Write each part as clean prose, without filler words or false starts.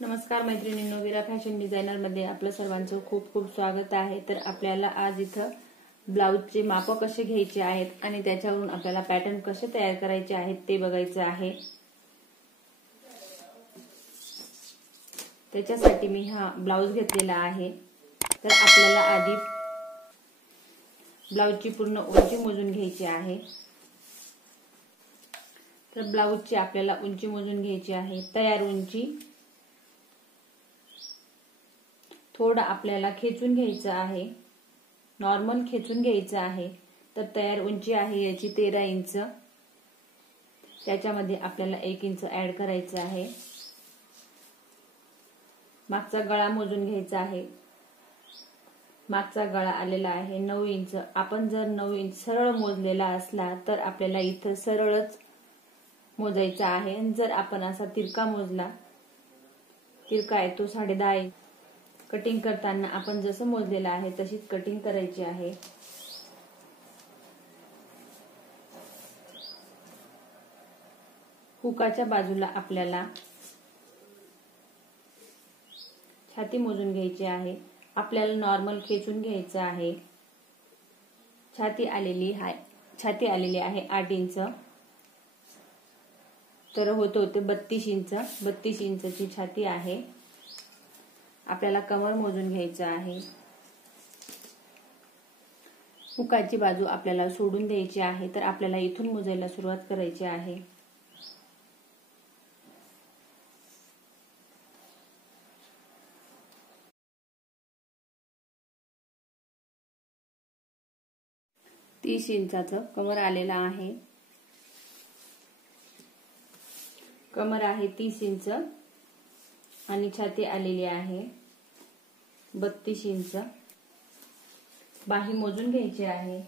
नमस्कार मैत्रिणींनो, वीरा fashion designer मध्ये आपलं सर्वांचं खूप खूप स्वागत आहे। तर आपल्याला आज इथं ब्लाउजचे माप कसे घ्यायचे आहेत आणि त्याच्यावरून आपल्याला पॅटर्न कसे तयार करायचे आहेत ते बघायचं आहे। त्याच्यासाठी मी हा ब्लाउज घेतलेला आहे। तर आपल्याला आधी ब्लाउजची पूर्ण उंची मोजून घ्यायची आहे। तर ब्लाउजची आपल्याला उंची मोजून घ्यायची आहे। तयार उंची थोडं आपल्याला खेचून घ्यायचं आहे, नॉर्मल खेचून घ्यायचं आहे। तर तयार उंची आहे याची 13 इंच, त्याच्यामध्ये आपल्याला 1 इंच ऍड करायचं आहे। मागचा गळा मोजून घ्यायचा आहे। मागचा गळा आलेला आहे 9 इंच। आपण जर 9 इंच सरळ मोजलेला असला तर आपल्याला इथं सरळच मोजायचा आहे। जर आपण असा तिरका मोजला, तिरका आहे तो 10.5 इंच। कटिंग करताना आपण जसं मोजलेलं आहे तशीच कटिंग करायची आहे। हुकाच्या बाजूला आपल्याला छाती मोजून घ्यायची आहे। आपल्याला नॉर्मल खेचून घ्यायचं आहे। छाती आलेली आहे 8 इंच, तर होते 32 इंच। 32 इंचची छाती आहे। आपल्याला कमर मोजून घ्यायचं आहे। हुकाची बाजू आपल्याला सोडून द्यायची आहे। तर आपल्याला इथून मोजायला सुरुवात करायची आहे। तीस इंचाचं कमर आलेला आहे। कमर आहे 30 इंच आणि छाती आलेली आहे 32 इंच। बाही मोजून घ्यायची आहे।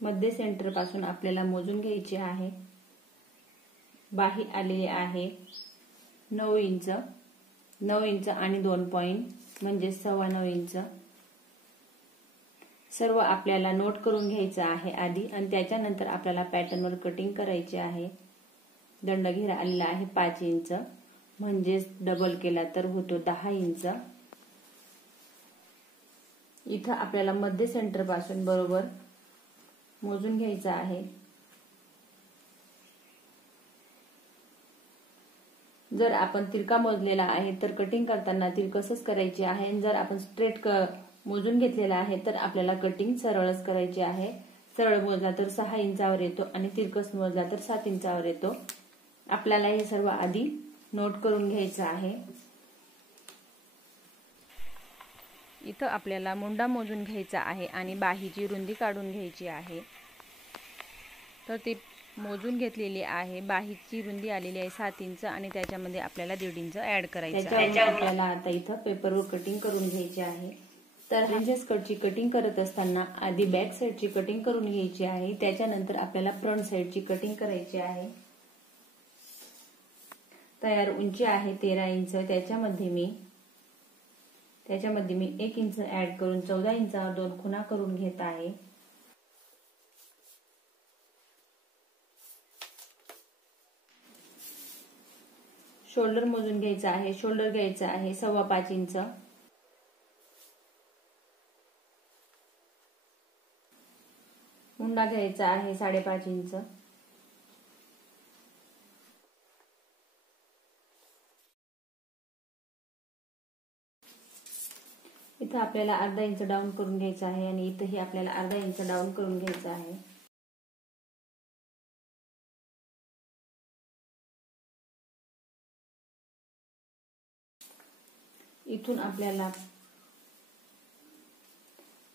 मध्य सेंटर पासून आपल्याला मोजून घ्यायची आहे। बाही आलेली आहे 9 इंच। 9 इंच आणि 2 पॉइंट म्हणजे 9.25 इंच। सर्व आपल्याला नोट करून घ्यायचं आहे आधी, आणि त्याच्यानंतर आपल्याला पॅटर्नवर कटिंग करायची आहे। दंडघेरा आलेला आहे 5 इंच, म्हणजे डबल केला तर होतो 10 इंच। इथं आपल्याला मध्य सेंटर पासून बरोबर मोजून घ्यायचं आहे। जर आपण तिरका मोजलेला आहे तर कटिंग करताना तिरकसच करायची आहे। जर आपण स्ट्रेट मोजून घेतलेला आहे तर आपल्याला कटिंग सरळच करायची आहे। सरळ मोजला तर 6 इंचावर येतो आणि तिरकस मोजला तर 7 इंचावर येतो। आपल्याला हे सर्व आधी नोट करून घ्यायचं आहे। इथं आपल्याला मुंडा मोजून घ्यायचा आहे आणि बाहीची रुंदी काढून घ्यायची आहे। तर ती मोजून घेतलेली आहे। बाहीची रुंदी आलेली आहे 7 इंच आणि त्याच्यामध्ये आपल्याला 1.5 इंच ऍड करायचं आहे। आपल्याला आता इथं पेपरवर कटिंग करून घ्यायची आहे। तर प्रिन्सेस कटची कटिंग करत असताना आधी बॅक साईडची कटिंग करून घ्यायची आहे, त्याच्यानंतर आपल्याला फ्रंट साईडची कटिंग करायची आहे। तयार उंची आहे 13 इंच, त्याच्यामध्ये मी 1 इंच ऍड करून 14 इंचावर 2 खुणा करून घेत आहे। शोल्डर मोजून घ्यायचा आहे। शोल्डर घ्यायचा आहे 5.25 इंच। मुंडा घ्यायचा आहे 5.5 इंच। इथं आपल्याला अर्धा इंच डाऊन करून घ्यायचा आहे आणि इथंही आपल्याला अर्धा इंच डाऊन करून घ्यायचा आहे। इथून आपल्याला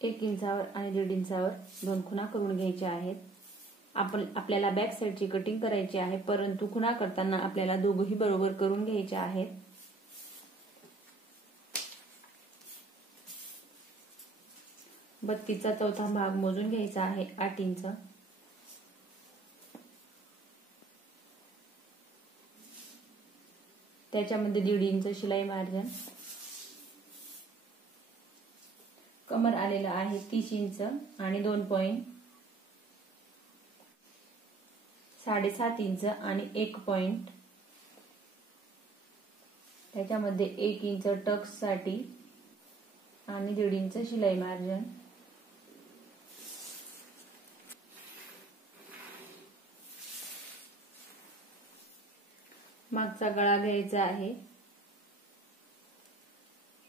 1 इंचावर आणि 1.5 इंचावर 2 खुणा करून घ्यायच्या आहेत। आपल्याला बॅक साईडची कटिंग करायची आहे, परंतु खुणा करताना आपल्याला दोघंही बरोबर करून घ्यायचे आहेत। बत्तीचा चौथा भाग मोजून घ्यायचा आहे 8 इंच। त्याच्यामध्ये 1.5 इंच शिलाई मार्जिन। कमर आलेला आहे 30 इंच आणि 2 पॉइंट 7.5 इंच आणि 1 पॉइंट, त्याच्यामध्ये 1 इंच टक्स साठी आणि 1.5 इंच शिलाई मार्जिन. मागचा गळा घ्यायचा आहे,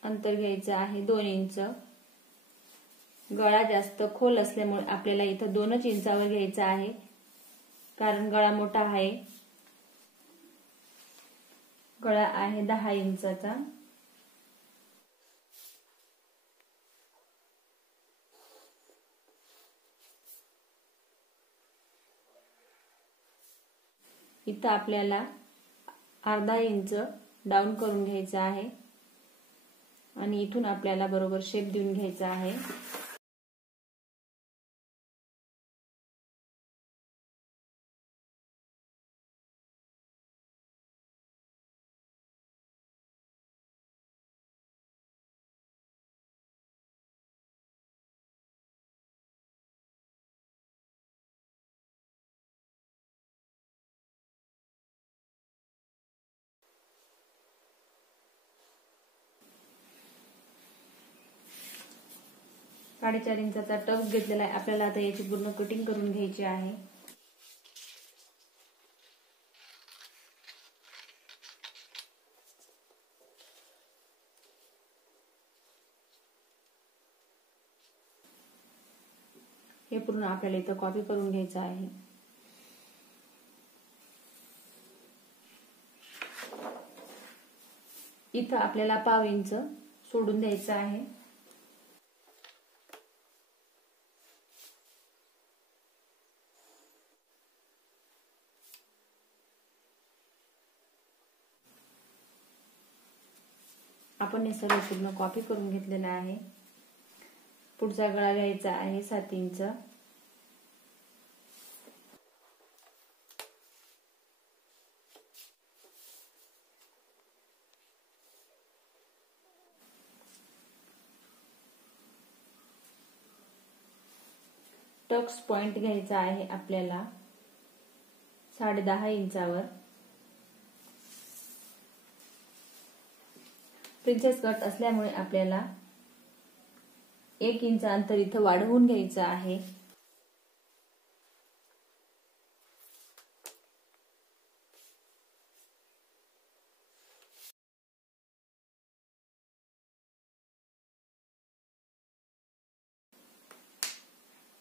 अंतर घ्यायचं आहे 2 इंच. गळा जास्त खोल असल्यामुळे आपल्याला इथं 2 इंचावर घ्यायचा आहे, कारण गळा मोठा आहे. गळा आहे 10 इंचाचा. इथं आपल्याला अर्धा इंच डाऊन करून घ्यायचा आहे आणि इथून आपल्याला बरोबर शेप देऊन घ्यायचा आहे. साडेचार इंचाचा टक्स घेतलेला आहे. आपल्याला आता याची पूर्ण कटिंग करून घ्यायची आहे. हे पूर्ण आपल्याला इथं कॉपी करून घ्यायचं आहे. इथं आपल्याला पाव इंच सोडून द्यायचं आहे. आपण हे सर्व पूर्ण कॉपी करून घेतलेलं आहे. पुढचा गळा घ्यायचा आहे 7 इंच. टक्स पॉइंट घ्यायचा आहे आपल्याला 10.5 इंचावर. प्रिन्सेस कट असल्यामुळे आपल्याला 1 इंच अंतर इथं वाढवून घ्यायचं आहे.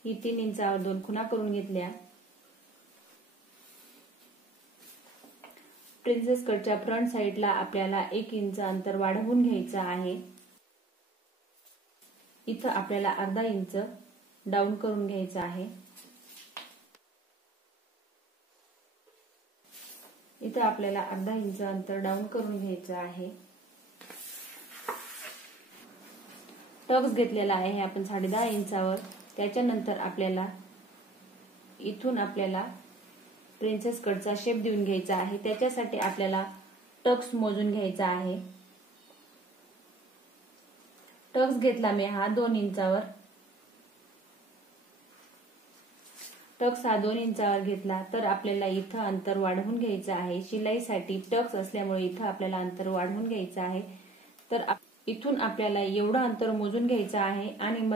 ही 3 इंचावर 2 खुणा करून घेतल्या. प्रिन्सेस कटच्या फ्रंट साइडला आपल्याला 1 इंच अंतर वाढवून घ्यायचं आहे. इथं आपल्याला अर्धा इंच डाऊन करून घ्यायचं आहे. इथं आपल्याला अर्धा इंच अंतर डाऊन करून घ्यायचं आहे. टक्स घेतलेला आहे आपण 10.5 इंचावर. त्याच्यानंतर आपल्याला इथून प्रिन्सेस कटचा शेप देऊन घ्यायचा आहे. त्याच्यासाठी आपल्याला टक्स मोजून घ्यायचा आहे. टक्स घेतला मी हा 2 इंचावर. टक्स हा 2 इंचावर घेतला तर आपल्याला इथं अंतर वाढवून घ्यायचं आहे. शिलाईसाठी टक्स असल्यामुळे इथं आपल्याला अंतर वाढवून घ्यायचं आहे. तर इथून आपल्याला एवढं अंतर मोजून घ्यायचं आहे आणि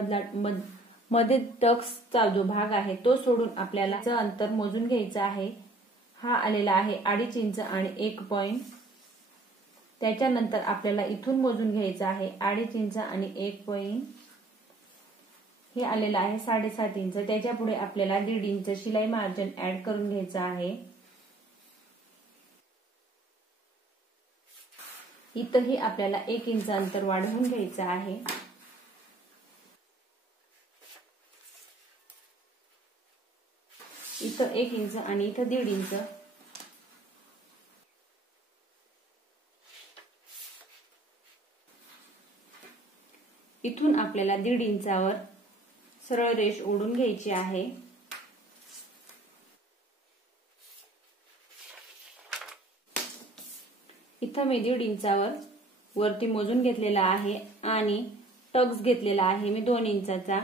मध्ये टक्सचा जो भाग आहे तो सोडून आपल्याला अंतर मोजून घ्यायचं आहे. हा आलेला आहे 2.5 इंच आणि 1 पॉइंट. त्याच्यानंतर आपल्याला इथून मोजून घ्यायचं आहे 2.5 इंच आणि 1 पॉइंट. हे आलेलं आहे 7.5 इंच. त्याच्या पुढे आपल्याला 1.5 इंच शिलाई मार्जिन ऍड करून घ्यायचं आहे. इथंही आपल्याला 1 इंच अंतर वाढवून घ्यायचं आहे. इथं 1 इंच आणि इथं 1.5 इंच. इथून आपल्याला 1.5 इंचावर सरळ रेष ओढून घ्यायची आहे. इथं मी 1.5 इंचावर वरती मोजून घेतलेला आहे आणि टक्स घेतलेला आहे मी 2 इंचाचा.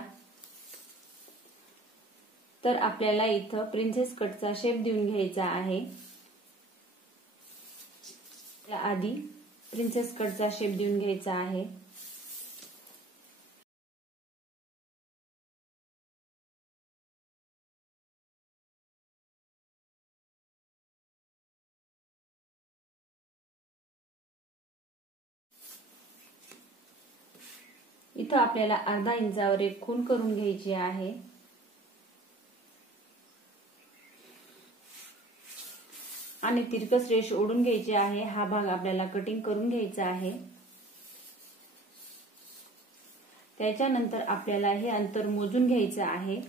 तर आपल्याला इथं प्रिन्सेस कटचा शेप देऊन घ्यायचा आहे। आधी प्रिन्सेस कटचा शेप देऊन घ्यायचा आहे। इथं आपल्याला अर्धा इंचावर एक खूण करून घ्यायची आहे आणि तिरकस रेष ओढून घ्यायची आहे। हा भाग आपल्याला कटिंग करून घ्यायचा आहे। त्याच्यानंतर आपल्याला हे अंतर मोजून घ्यायचं आहे।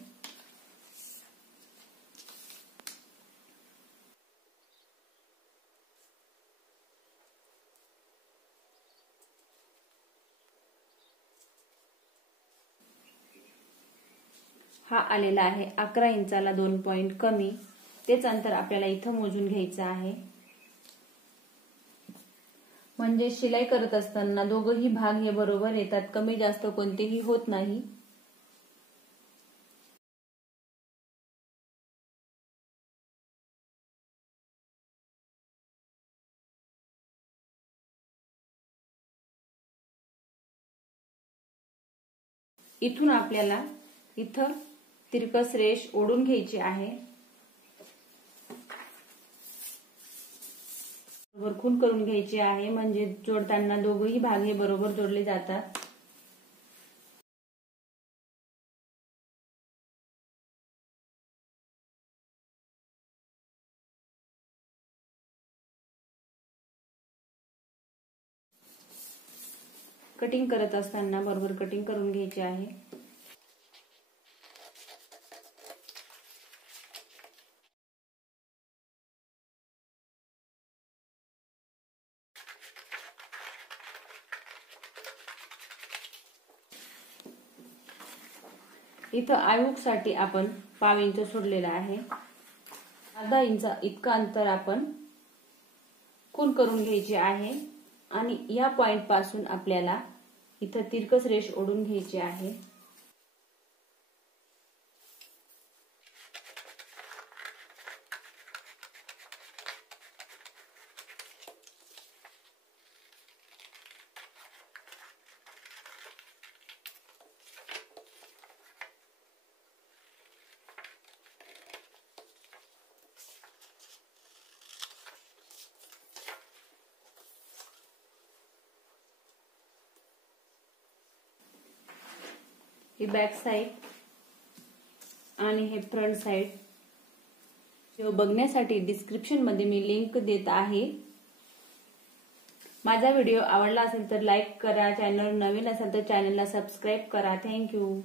हा आलेला आहे 11 इंचाला 2 पॉइंट कमी। तेच अंतर आपल्याला इथं मोजून घ्यायचं आहे। म्हणजे शिलाई करत असताना दोघही भाग हे बरोबर येतात, कमी जास्त कोणतेही होत नाही। इथून आपल्याला इथं तिरकस रेष ओढून घ्यायची आहे। बरोबर खूण करून घ्यायची आहे, म्हणजे जोडताना दोघही भाग हे बरोबर जोडले जातात। कटिंग करत असताना बरोबर कटिंग करून घ्यायची आहे। इथं आयुक साठी आपण पाव इंच सोडलेला आहे। अर्धा इंच इतका अंतर आपण खूण करून घ्यायची आहे आणि या पॉइंट पासून आपल्याला इथं तिरकस रेष ओढून घ्यायची आहे। ही बॅक साइड आणि हे फ्रंट साइड बघण्यासाठी डिस्क्रिप्शन मध्ये मी लिंक देत आहे। माझा व्हिडिओ आवडला असेल तर लाईक करा, चॅनल नवीन असेल तर चॅनलला सबस्क्राईब करा। थँक्यू।